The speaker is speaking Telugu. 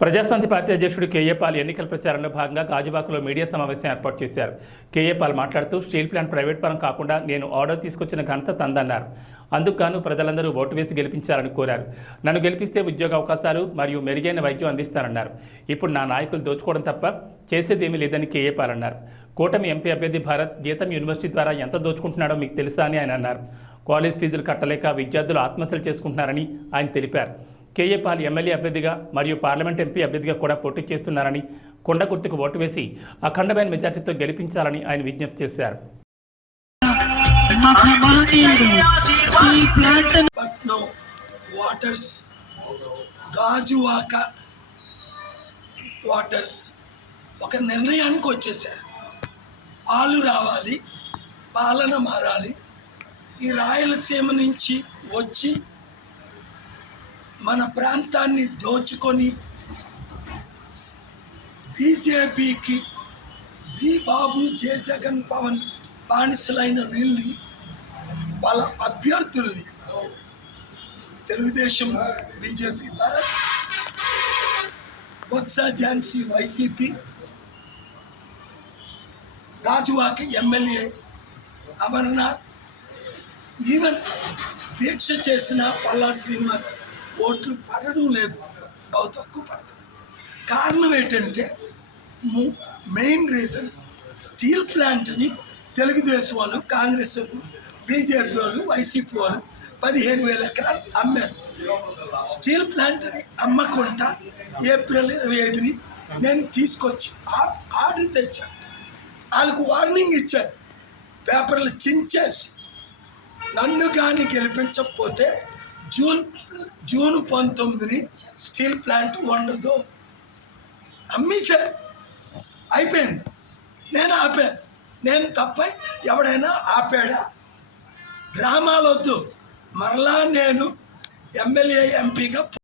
ప్రజాశాంతి పార్టీ అధ్యక్షుడు కేఏ పాల్ ఎన్నికల ప్రచారంలో భాగంగా గాజువాకలో మీడియా సమావేశం ఏర్పాటు చేశారు. కేఏ పాల్ మాట్లాడుతూ స్టీల్ ప్లాంట్ ప్రైవేట్ పరం కాకుండా నేను ఆర్డర్ తీసుకొచ్చిన ఘనత తందన్నారు. అందుకు గాను ప్రజలందరూ ఓటు వేసి గెలిపించాలని కోరారు. నన్ను గెలిపిస్తే ఉద్యోగ అవకాశాలు మరియు మెరుగైన వైద్యం అందిస్తానన్నారు. ఇప్పుడు నా నాయకులు దోచుకోవడం తప్ప చేసేదేమీ లేదని కేఏ పాల్ అన్నారు. కూటమి ఎంపీ అభ్యర్థి భారత్ గీతం యూనివర్సిటీ ద్వారా ఎంత దోచుకుంటున్నాడో మీకు తెలుసా అని ఆయన అన్నారు. కాలేజ్ ఫీజులు కట్టలేక విద్యార్థులు ఆత్మహత్యలు చేసుకుంటున్నారని ఆయన తెలిపారు. కేఏ పాల్ ఎమ్మెల్యే అభ్యర్థిగా మరియు పార్లమెంట్ ఎంపీ అభ్యర్థిగా కూడా పోటీ చేస్తున్నారని, కొండ గుర్తుకు ఓటు వేసి అఖండమైన మెజార్టీతో గెలిపించాలని ఆయన విజ్ఞప్తి చేశారు. ఒక నిర్ణయానికి వచ్చేసారు. పాలు రావాలి, పాలన మారాలి. ఈ రాయలసీమ నుంచి వచ్చి మన ప్రాంతాన్ని దోచుకొని బీజేపీకి బి బాబు జే జగన్ పవన్ బానిసలైన వీళ్ళని, వాళ్ళ అభ్యర్థుల్ని Telugu Desam BJP Bharat, Botsa Jhansi YCP, Gajuwaka MLA Amarnath, even దీక్ష చేసిన పల్లా శ్రీనివాస్ ఓట్లు పడడం లేదు, బహు తక్కువ పడుతుంది. కారణం ఏంటంటే మెయిన్ రీజన్ స్టీల్ ప్లాంట్ని తెలుగుదేశం వాళ్ళు, కాంగ్రెస్ వాళ్ళు, బీజేపీ వాళ్ళు, వైసీపీ వాళ్ళు 15,000 ఎకరాలు అమ్మారు. స్టీల్ ప్లాంట్ని అమ్మకుండా ఏప్రిల్ 25ని నేను తీసుకొచ్చి ఆర్డర్ తెచ్చాను. వాళ్ళకు వార్నింగ్ ఇచ్చాను, పేపర్లు చించేసి నన్ను కానీ గెలిపించకపోతే జూన్ 19ని స్టీల్ ప్లాంట్ ఉండదు. అమ్మేశారు, అయిపోయింది. నేను ఆపాను. నేను తప్ప ఎవడైనా ఆపాడా? డ్రామాలొద్దు. మరలా నేను ఎమ్మెల్యే ఎంపీగా